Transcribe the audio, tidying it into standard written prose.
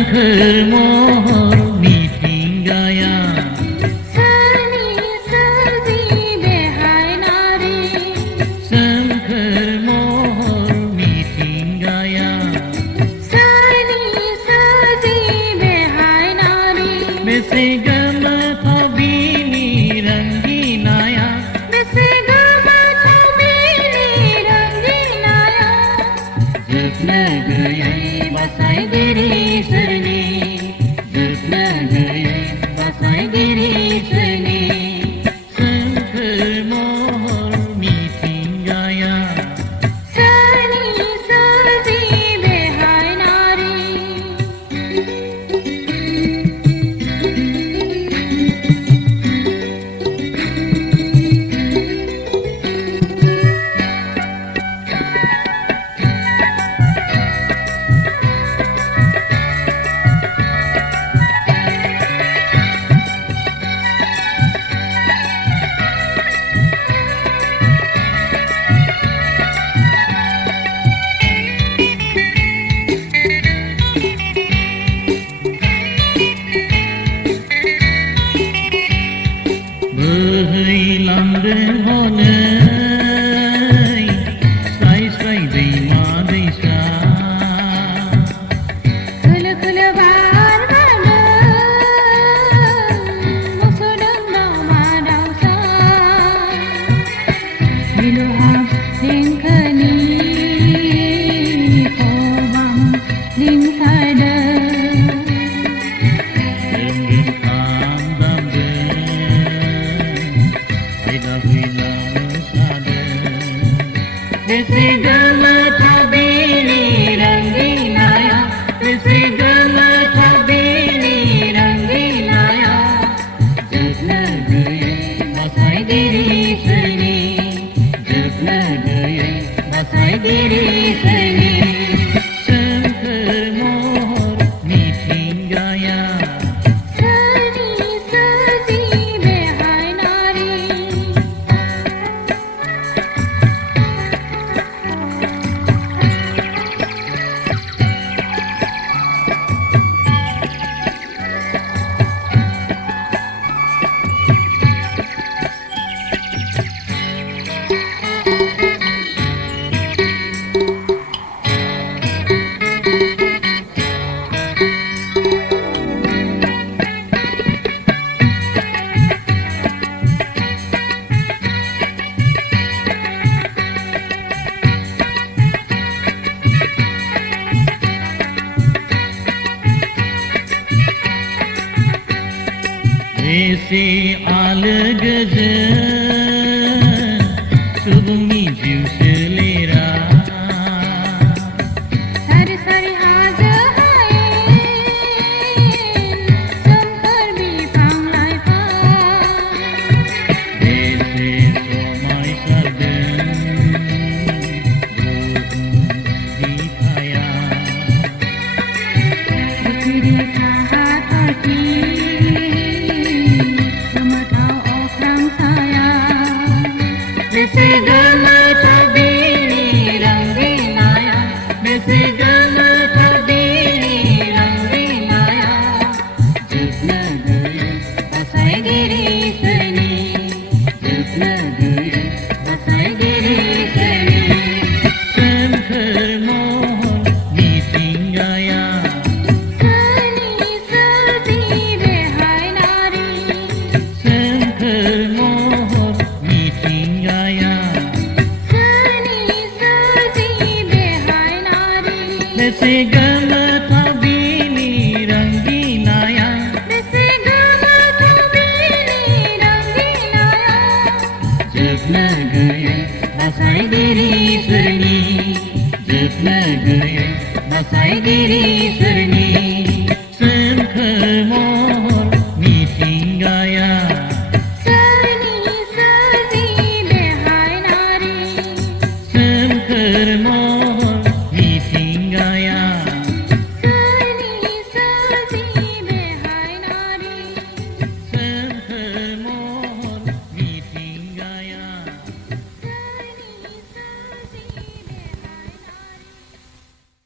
Sangkar mohor mitinggaya Sani serdi behai nari Sangkar mohor mitinggaya Sani serdi behai nari Bese gama thabini ranginaya Bese gama thabini ranginaya Jepna gayai basai diri serni Jepna gayai basai diri serni Sangkar mohor mitinggaya Sani serdi behai nari Berhilang honai Sai-sai दैमा दैसा Kul kul bar bana Musudang nama dausa Biluham lingkani Kobam ling sada Dengan kham dambe Aida hilang sada Desi gala thabini ranginaya Desi gala thabini ranginaya Jepna gayai basai diri serni Jepna gayai basai diri serni Sangkar mohor mitinggaya Sani serdi behai nari Ese algaza Subungi jiu selera Sari sari haja hai Sangkar bipang lai pa Ese somai sardan Bohong dikaya Dikiri kahat hati Sematau orang saya Bese gala thabini ranginaya Bese gala thabini ranginaya Jepna gayai basai diri serni Jepna gayai basai diri serni Sangkar mohor mitinggaya Sani serdi behai nari Sangkar mohor mitinggaya Sani serdi behai nari Bese gala thabini ranginaya Bese gama thabini ranginaya Jepna gayai basai diri serni Jepna gayai basai diri serni